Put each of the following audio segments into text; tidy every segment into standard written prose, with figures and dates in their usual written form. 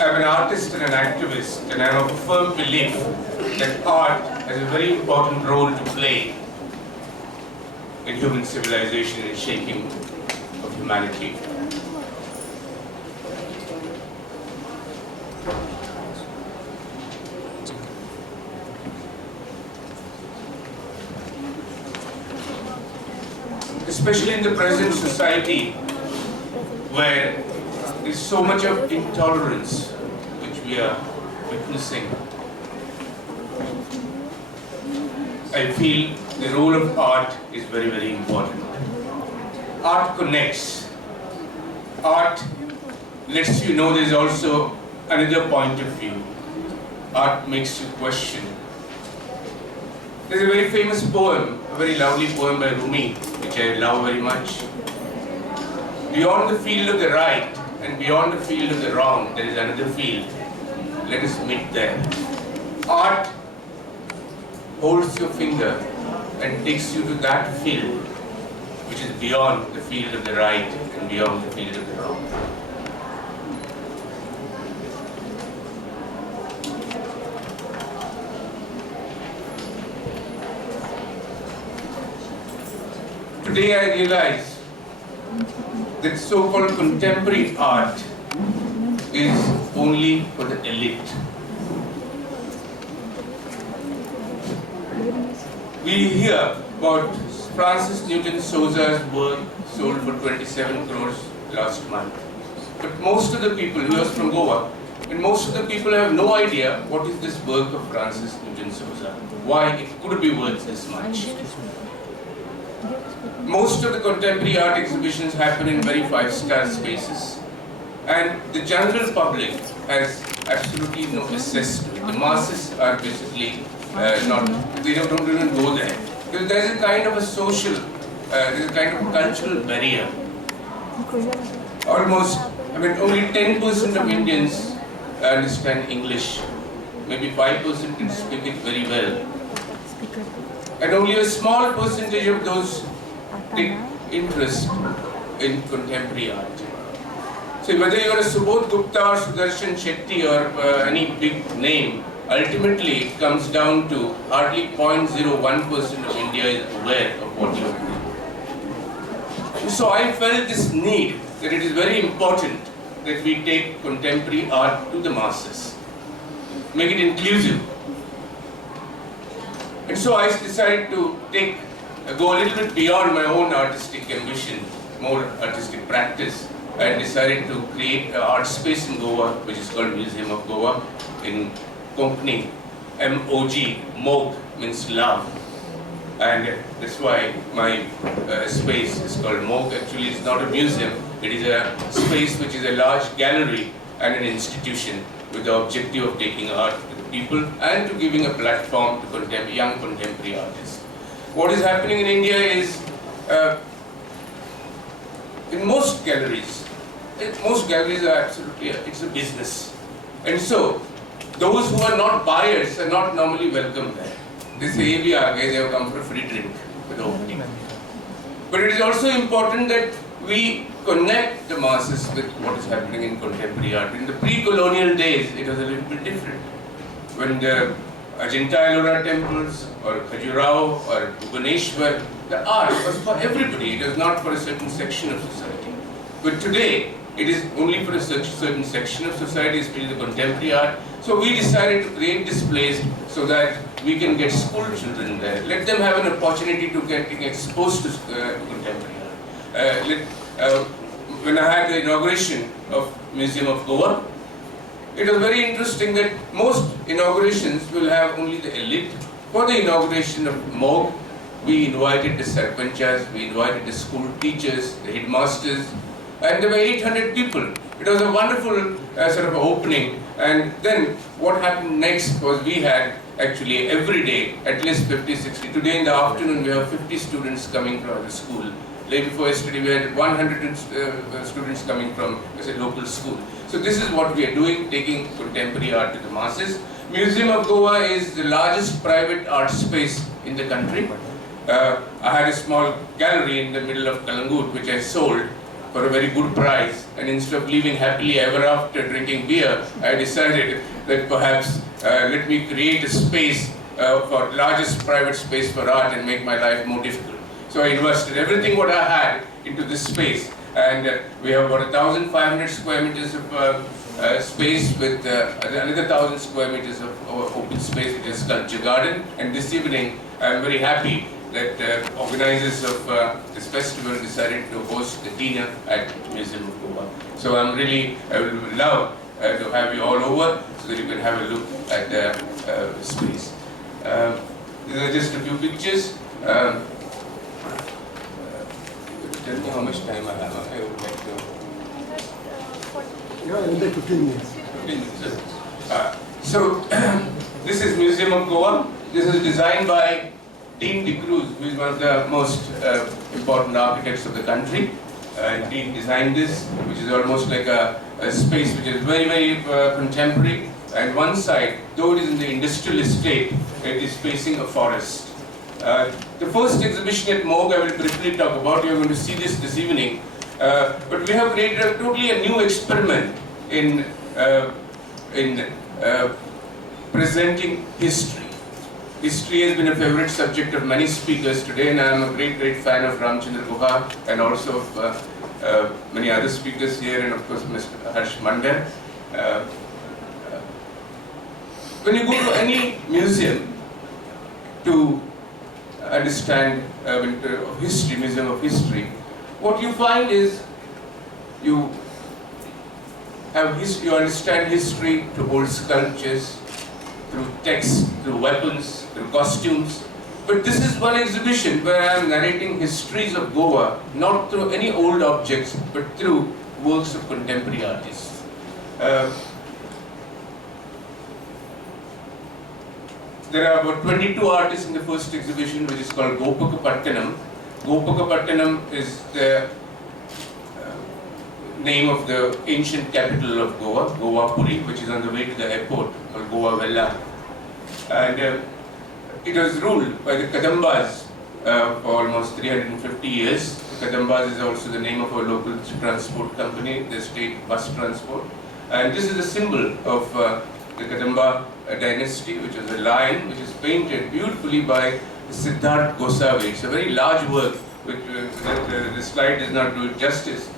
I'm an artist and an activist, and I have a firm belief that art has a very important role to play in human civilization and shaping of humanity. Especially in the present society, where there's so much of intolerance which we are witnessing, I feel the role of art is very, very important. Art connects. Art lets you know there's also another point of view. Art makes you question. There's a very famous poem, a very lovely poem by Rumi, which I love very much. Beyond the field of the right and beyond the field of the wrong, there is another field. Let us meet there. Art holds your finger and takes you to that field which is beyond the field of the right and beyond the field of the wrong. Today I realize that so-called contemporary art is only for the elite. We hear about Francis Newton Souza's work sold for 27 crores last month. But most of the people, he was from Goa, and most of the people have no idea what is this work of Francis Newton Souza, why it could be worth this much. Most of the contemporary art exhibitions happen in very five-star spaces, and the general public has absolutely no access to it. The masses are basically they don't even go there. Because there's a kind of a social, there's a kind of a cultural barrier. Almost, only 10% of Indians understand English. Maybe 5% can speak it very well. And only a small percentage of those take interest in contemporary art. So whether you're a Subodh Gupta or Sudarshan Shetty or any big name, ultimately it comes down to hardly 0.01% of India is aware of what you're doing. So I felt this need that it is very important that we take contemporary art to the masses, make it inclusive. And so I decided to go a little bit beyond my own artistic ambition, more artistic practice. I decided to create an art space in Goa, which is called Museum of Goa, in Konkani. M-O-G, Mog means love. And that's why my space is called Mog. Actually, it's not a museum. It is a space which is a large gallery and an institution with the objective of taking art to the people and to giving a platform to young contemporary artists. What is happening in India is, in most galleries are absolutely, it's a business. And so, those who are not buyers are not normally welcome there. They say, they have come for a free drink with the opening. But it is also important that we connect the masses with what is happening in contemporary art. In the pre-colonial days, it was a little bit different. When the Ajanta-Ellora temples or Khajuraho or Bhubaneswar, the art was for everybody. It was not for a certain section of society. But today, it is only for a certain section of society, especially the contemporary art. So we decided to create this place so that we can get school children there. Let them have an opportunity to get exposed to contemporary art. When I had the inauguration of Museum of Goa, it was very interesting that most inaugurations will have only the elite. For the inauguration of Mog, we invited the sarpanchas, we invited the school teachers, the headmasters, and there were 800 people. It was a wonderful sort of opening. And then what happened next was we had actually every day at least 50, 60. Today in the afternoon we have 50 students coming from the school. Day before yesterday we had 100 students coming from a local school. So this is what we are doing, taking contemporary art to the masses. Museum of Goa is the largest private art space in the country. I had a small gallery in the middle of Kalangut which I sold. for a very good price, and instead of living happily ever after drinking beer, I decided that perhaps let me create a space for largest private space for art and make my life more difficult. So I invested everything what I had into this space, and we have about 1,500 square meters of space with another 1,000 square meters of open space, which is sculpture garden. And this evening, I am very happy that organizers of this festival decided to host the dinner at Museum of Goa. So I would love to have you all over so that you can have a look at the space. These are just a few pictures. Tell me how much time I have. I would like to. Yeah, in like 15 minutes. 15 minutes. So this is Museum of Goa. This is designed by Dean de Cruz, who is one of the most important architects of the country. Dean designed this, which is almost like a space which is very, very contemporary. And one side, though it is in the industrial estate, it is facing a forest. The first exhibition at Moog I will briefly talk about. You are going to see this evening. But we have created a totally new experiment in presenting history. History has been a favorite subject of many speakers today, and I am a great fan of Ramchandra Guha and also of many other speakers here, and of course Mr. Harsh Mandar. When you go to any museum to understand history, Museum of History, what you find is you understand history through old sculptures, through text, through weapons, through costumes. But this is one exhibition where I am narrating histories of Goa, not through any old objects, but through works of contemporary artists. There are about 22 artists in the first exhibition, which is called Gopakapattanam. Gopakapattanam is the name of the ancient capital of Goa, Goa-Puri, which is on the way to the airport, called Goa Vella. And it was ruled by the Kadambas for almost 350 years. The Kadambas is also the name of a local transport company, the state bus transport. And this is a symbol of the Kadamba dynasty, which is a lion, which is painted beautifully by Siddharth Gosavi. It's a very large work, which the slide does not do it justice.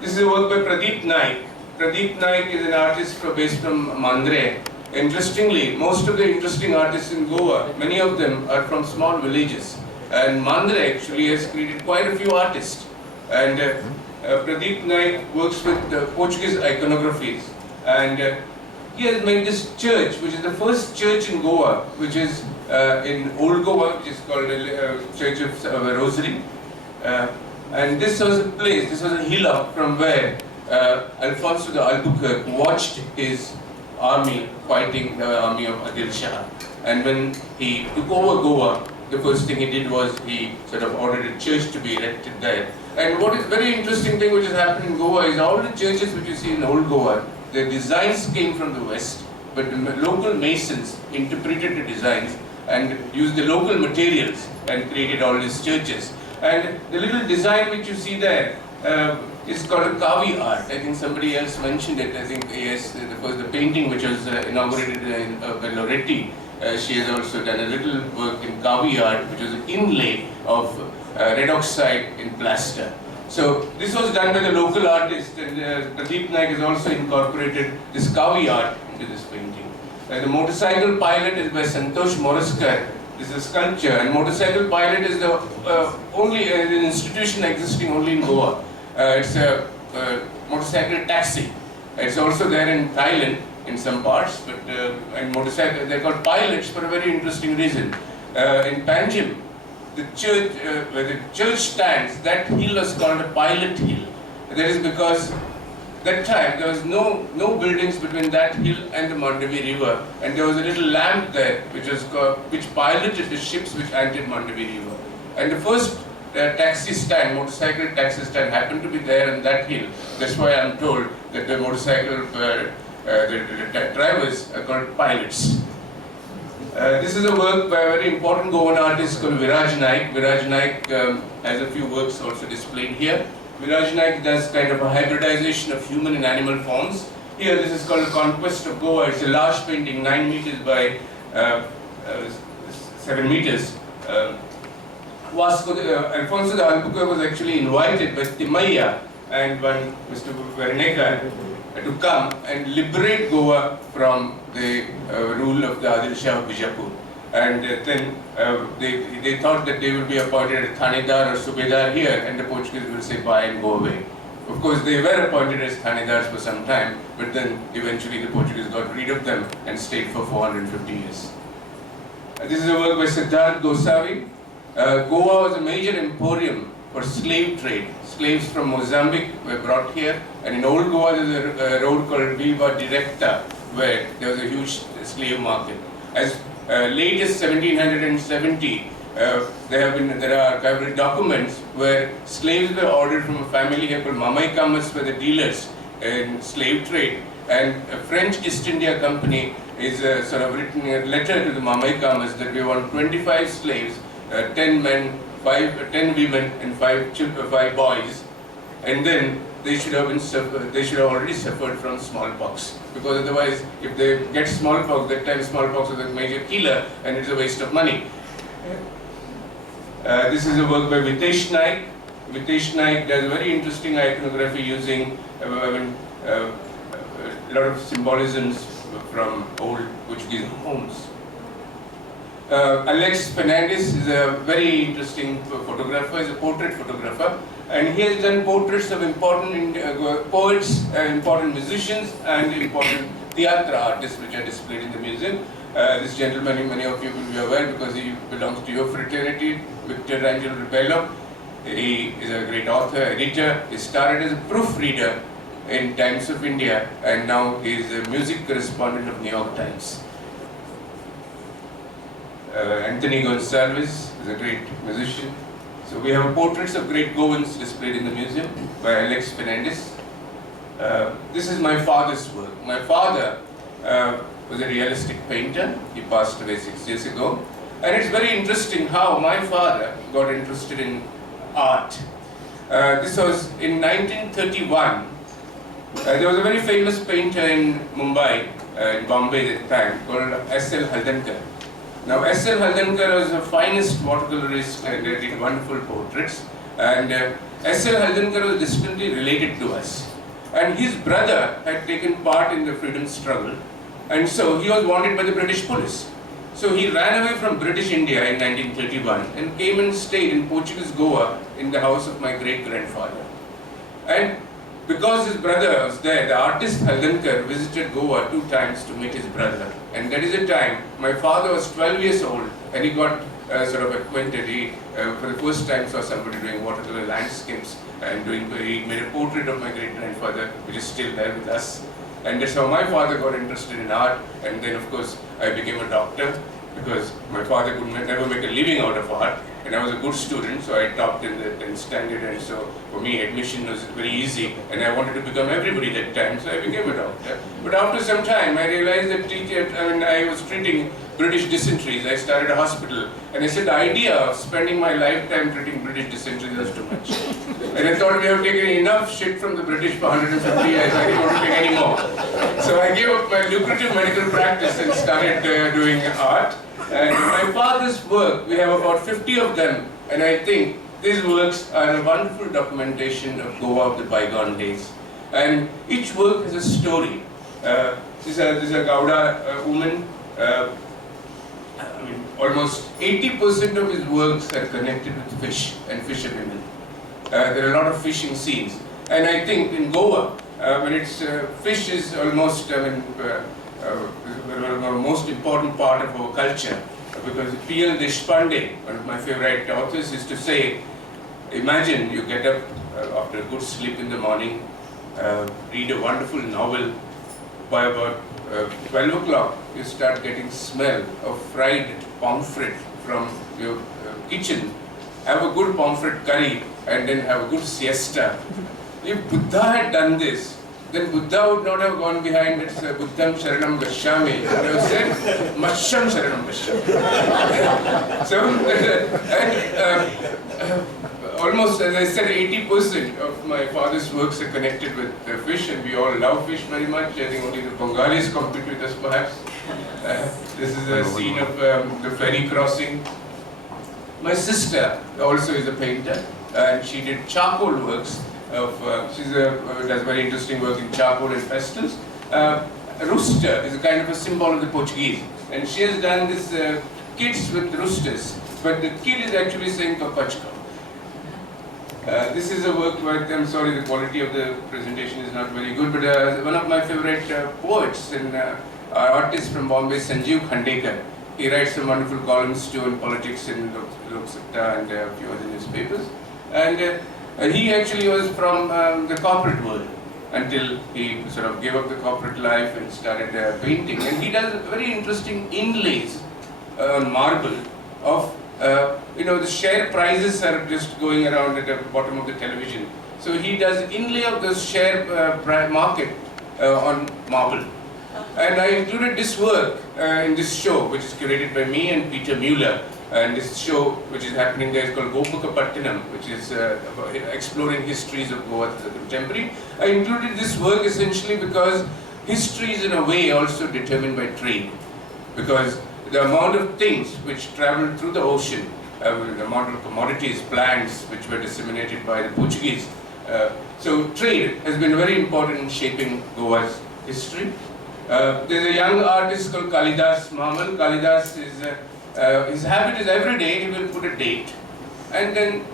This is a work by Pradeep Naik. Pradeep Naik is an artist based from Mandre. Interestingly, most of the interesting artists in Goa, many of them are from small villages. And Mandre actually has created quite a few artists. And Pradeep Naik works with Portuguese iconographies. And he has made this church, which is the first church in Goa, which is in Old Goa, which is called Church of Rosary. And this was a place, this was a hillock from where Alfonso the Albuquerque watched his army fighting the army of Adil Shah. And when he took over Goa, the first thing he did was he sort of ordered a church to be erected there. And what is very interesting thing which has happened in Goa is all the churches which you see in Old Goa, the designs came from the west, but the local masons interpreted the designs and used the local materials and created all these churches. And the little design which you see there is called a Kavi art. I think somebody else mentioned it. I think yes, the painting which was inaugurated by Loretti. She has also done a little work in Kavi art, which was an inlay of red oxide in plaster. So this was done by the local artist, and Pradeep Naik has also incorporated this Kavi art into this painting. The motorcycle pilot is by Santosh Moraskar. This is a sculpture, and motorcycle pilot is the only an institution existing only in Goa. It's a motorcycle taxi. It's also there in Thailand in some parts, but and motorcycle they're called pilots for a very interesting reason. In Panjim, the church where the church stands, that hill was called a pilot hill. That is because that time there was no buildings between that hill and the Mandavi River, and there was a little lamp there which piloted the ships which anchored Mandavi River. And the first taxi stand, motorcycle taxi stand, happened to be there on that hill. That's why I'm told that the motorcycle the drivers are called pilots. This is a work by a very important Goan artist called Viraj Naik. Viraj Naik has a few works also displayed here. Viraj Naik does kind of a hybridization of human and animal forms. Here, this is called Conquest of Goa. It's a large painting, 9 meters by 7 meters. Alfonso de Albuquerque was actually invited by Timaya and one Mr. Vernega to come and liberate Goa from the rule of the Adil Shah of Bijapur. And then they thought that they would be appointed as Thanedar or Subedar here, and the Portuguese will say bye and go away. Of course, they were appointed as Thanedars for some time, but then eventually the Portuguese got rid of them and stayed for 450 years. This is a work by Siddharth Gosavi. Goa was a major emporium for slave trade. Slaves from Mozambique were brought here, and in old Goa there is a road called Viva Directa, where there was a huge slave market. As late as 1770, there are archival documents where slaves were ordered from a family here called Mamai Kamas, were the dealers in slave trade, and a French East India Company is sort of written a letter to the Mamai Kamas that we want 25 slaves, 10 men, 10 women, and 5 boys, and then they should have already suffered from smallpox, because otherwise, if they get smallpox, that time smallpox is a major killer, and it's a waste of money. This is a work by Vitesh Naik. Vitesh Naik does very interesting iconography using a lot of symbolisms from old Portuguese homes. Alex Fernandez is a very interesting photographer, he's a portrait photographer, and he has done portraits of important poets, important musicians, and important theatre artists which are displayed in the museum. This gentleman, many of you will be aware because he belongs to your fraternity, Victor Angelo Rebello. He is a great author, editor. He started as a proofreader in Times of India, and now he is a music correspondent of New York Times. Anthony Gonsalves is a great musician. So we have portraits of great Goans displayed in the museum by Alex Fernandez. This is my father's work. My father was a realistic painter. He passed away 6 years ago. And it's very interesting how my father got interested in art. This was in 1931. There was a very famous painter in Mumbai, in Bombay at the time, called S.L. Haldankar. Now, S.L. Haldankar was the finest watercolorist and did wonderful portraits. And S.L. Haldankar was distantly related to us. And his brother had taken part in the freedom struggle. And so he was wanted by the British police. So he ran away from British India in 1931 and came and stayed in Portuguese Goa in the house of my great-grandfather. And because his brother was there, the artist Haldankar visited Goa 2 times to meet his brother. And that is the time my father was 12 years old and he got sort of acquainted. He, for the first time, saw somebody doing watercolor landscapes and he made a portrait of my great-grandfather, which is still there with us. And that's how my father got interested in art. And then, of course, I became a doctor because my father could never make a living out of art. And I was a good student, so I topped in the 10th standard, and so for me admission was very easy, and I wanted to become everybody that time, so I became a doctor. But after some time, I realized that I was treating British dysenteries. I started a hospital, and I said the idea of spending my lifetime treating British dysenteries was too much. And I thought we have taken enough shit from the British for 150 years, I didn't want to take any more. So I gave up my lucrative medical practice and started doing art. And my father's work, we have about 50 of them, and I think these works are a wonderful documentation of Goa of the bygone days. And each work has a story. This is a Gauda woman. Almost 80% of his works are connected with fish and fisherwomen. There are a lot of fishing scenes. And I think in Goa, when it's fish is almost, most important part of our culture, because P.L. Deshpande, one of my favorite authors, used to say, imagine you get up after a good sleep in the morning, read a wonderful novel, by about 12 o'clock you start getting smell of fried pomfret from your kitchen, have a good pomfret curry and then have a good siesta. If Buddha had done this, then Buddha would not have gone behind its Buddham Sharanam Gacchami. He would have said, Masham Sharanam Gacchami. So, almost, as I said, 80% of my father's works are connected with fish, and we all love fish very much. I think only the Bengalis compete with us, perhaps. This is a scene of the ferry crossing. My sister also is a painter, and she did charcoal works. She does very interesting work in charcoal and pastels. A rooster is a kind of a symbol of the Portuguese, and she has done this kids with roosters, but the kid is actually saying papachka. This is a work where, I'm sorry, the quality of the presentation is not very good, but one of my favorite poets and artists from Bombay, Sanjeev Khandekar. He writes some wonderful columns too on politics in Lok Sabha and a few other newspapers. And he actually was from the corporate world until he sort of gave up the corporate life and started painting. And he does very interesting inlays on marble of, the share prices are just going around at the bottom of the television. So he does inlay of the share market on marble. And I included this work in this show, which is curated by me and Peter Mueller. And this show, which is happening there, is called Gopakapattinam, which is exploring histories of Goa to the contemporary. I included this work essentially because history is in a way also determined by trade. Because the amount of things which traveled through the ocean, the amount of commodities, plants which were disseminated by the Portuguese. So trade has been very important in shaping Goa's history. There's a young artist called Kalidas Mamal. Kalidas is, his habit is every day he will put a date. And then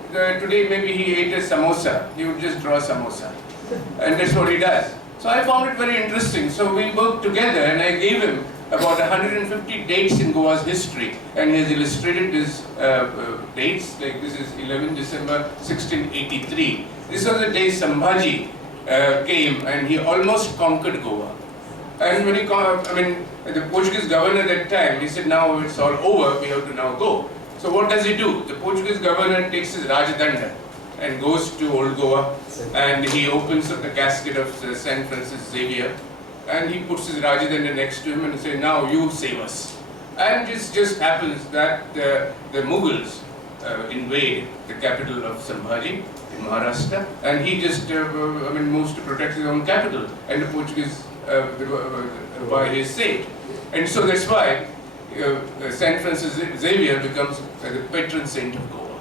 today maybe he ate a samosa. He would just draw a samosa. And that's what he does. So I found it very interesting. So we worked together and I gave him about 150 dates in Goa's history. And he has illustrated these dates. Like this is 11 December 1683. This was the day Sambhaji came and he almost conquered Goa. And when the Portuguese governor at that time, he said, now it's all over, we have to now go. So what does he do? The Portuguese governor takes his Rajadanda and goes to Old Goa and he opens up the casket of St. Francis Xavier and he puts his Rajadanda next to him and says, now you save us. And it just happens that the Mughals invade the capital of Sambhaji in Maharashtra and he just moves to protect his own capital and the Portuguese by his saved. And so that's why St. Francis Xavier becomes the patron saint of Goa.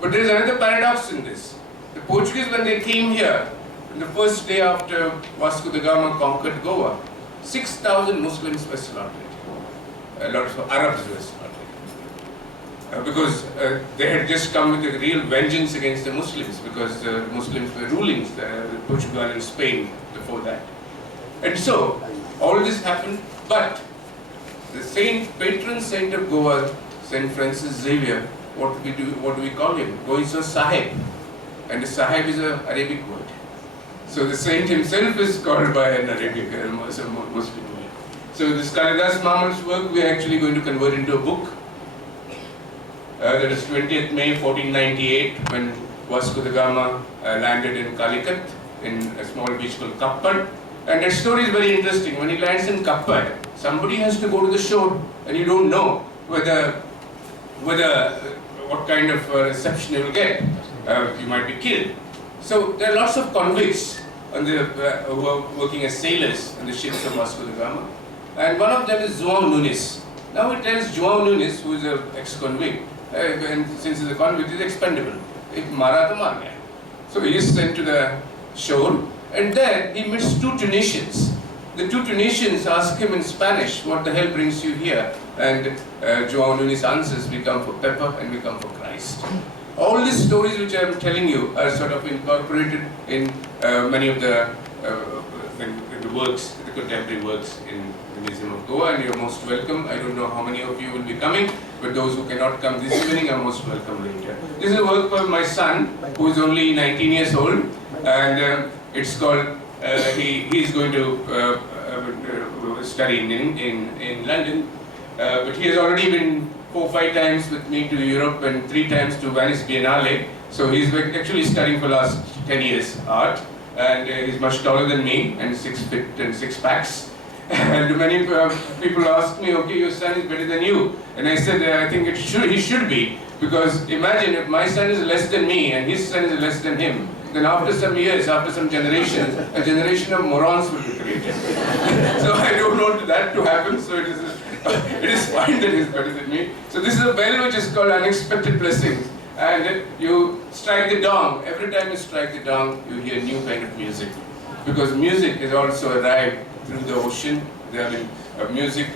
But there is another paradox in this. The Portuguese, when they came here, on the first day after Vasco da Gama conquered Goa, 6,000 Muslims were slaughtered. A lot of Arabs were slaughtered. Because they had just come with a real vengeance against the Muslims, because the Muslims were ruling Portugal and Spain before that. And so, all this happened, but the patron saint of Goa, St. Francis Xavier, what do we call him? Goiso Sahib. And the Sahib is an Arabic word. So the saint himself is called by an Arabic, Muslim word. So this Kalidas Mamal's work we are actually going to convert into a book. That is 20th May 1498, when Vasco da Gama landed in Calicut, in a small beach called Kappad. And that story is very interesting. When he lands in Kappad, somebody has to go to the shore and you don't know whether what kind of reception you will get. You might be killed. So there are lots of convicts on the, who are working as sailors on the ships of Vasco da Gama. And one of them is João Nunes. Now it tells João Nunes, who is an ex-convict, and since he's a convict, he is expendable. If mara to mar gaya. So he is sent to the shore. And then he meets two Tunisians. The two Tunisians ask him in Spanish, what the hell brings you here? And João Nunes answers, we come for pepper and we come for Christ. All these stories which I am telling you are sort of incorporated in many of the works, the contemporary works in the Museum of Goa, and you are most welcome. I don't know how many of you will be coming, but those who cannot come this evening are most welcome later. This is a work by my son, who is only 19 years old, and it's called, he is going to study in London, but he has already been 4 or 5 times with me to Europe and 3 times to Venice Biennale. So he's actually studying for the last 10 years art, and he's much taller than me and 6 feet and 6 packs. And many people ask me, okay, your son is better than you. And I said, I think he should be, because imagine if my son is less than me and his son is less than him, then after some years, after some generations, a generation of morons will be created. So I don't want that to happen, so it is fine that he's better than me. So this is a bell which is called unexpected blessings. And you strike the gong. Every time you strike the gong, you hear new kind of music. Because music is also arrived through the ocean. There have been music,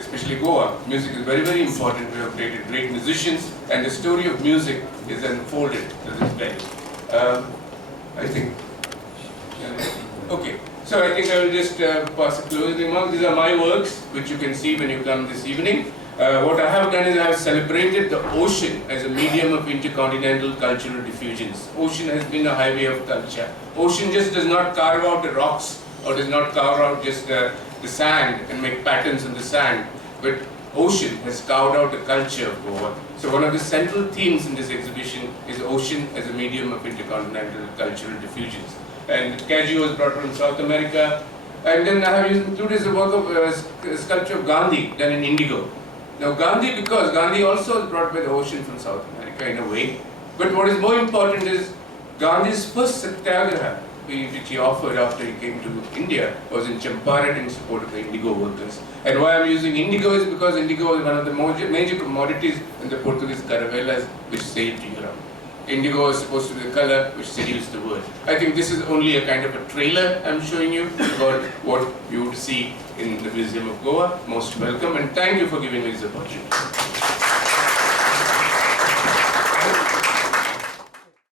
especially Goa. Music is very, very important. We have created great musicians, and the story of music is unfolded to this bell. I think. Okay. So I think I will just pass a closing remark. These are my works, which you can see when you come this evening. What I have done is I have celebrated the ocean as a medium of intercontinental cultural diffusions. Ocean has been a highway of culture. Ocean just does not carve out the rocks or does not carve out just the sand and make patterns in the sand, but ocean has carved out the culture of Goa. So one of the central themes in this exhibition is ocean as a medium of intercontinental cultural diffusions. And Kaji was brought from South America, and then I have included the work of sculpture of Gandhi done in indigo. Now Gandhi, because Gandhi also was brought by the ocean from South America in a way, but what is more important is Gandhi's first satyagraha, which he offered after he came to India, was in Champaran in support of the indigo workers. And why I'm using indigo is because indigo is one of the major commodities in the Portuguese caravelas which sailed to Europe. Indigo is supposed to be the color which seduced the world. I think this is only a kind of a trailer I'm showing you about what you would see in the Museum of Goa. Most welcome, and thank you for giving me this opportunity.